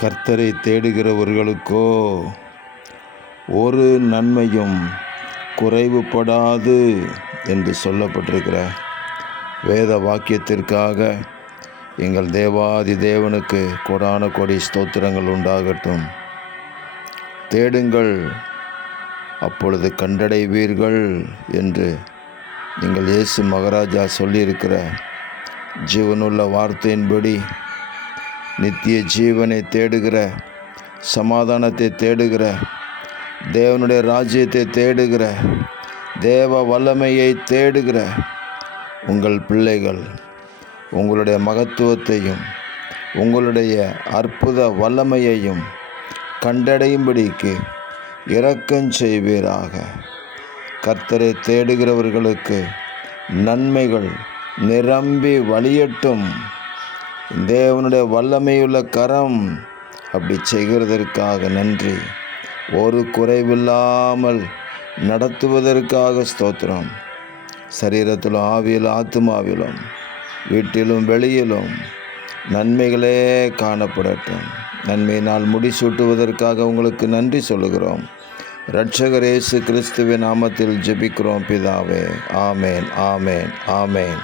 கர்த்தரை தேடுகிறவர்களுக்கோ ஒரு நன்மையும் குறைவுபடாது என்று சொல்லப்பட்டிருக்கிற வேத வாக்கியத்திற்காக எங்கள் தேவாதி தேவனுக்கு கோடான கோடி ஸ்தோத்திரங்கள் உண்டாகட்டும். தேடுங்கள், அப்பொழுது கண்டடைவீர்கள் என்று நீங்கள் இயேசு மகாராஜா சொல்லியிருக்கிற ஜீவனுள்ள வார்த்தையின்படி நித்திய ஜீவனை தேடுகிற, சமாதானத்தை தேடுகிற, தேவனுடைய ராஜ்யத்தை தேடுகிற, தேவ வல்லமையை தேடுகிற உங்கள் பிள்ளைகள் உங்களுடைய மகத்துவத்தையும் உங்களுடைய அற்புத வல்லமையையும் கண்டடையும்படிக்கு இரக்கம் செய்வீராக. கர்த்தரை தேடுகிறவர்களுக்கு நன்மைகள் நிரம்பி வழியட்டும். தேவனுடைய வல்லமையுள்ள கரம் அப்படி செய்கிறதற்காக நன்றி. ஒரு குறைவில்லாமல் நடத்துவதற்காக ஸ்தோத்திரம். சரீரத்திலும் ஆவியிலும் ஆத்துமாவிலும் வீட்டிலும் வெளியிலும் நன்மைகளே காணப்படட்டும். நன்மையினால் முடிசூட்டுவதற்காக உங்களுக்கு நன்றி சொல்லுகிறோம். இரட்சகர் இயேசு கிறிஸ்துவின் நாமத்தில் ஜெபிக்கிறோம் பிதாவே. ஆமேன், ஆமேன், ஆமேன்.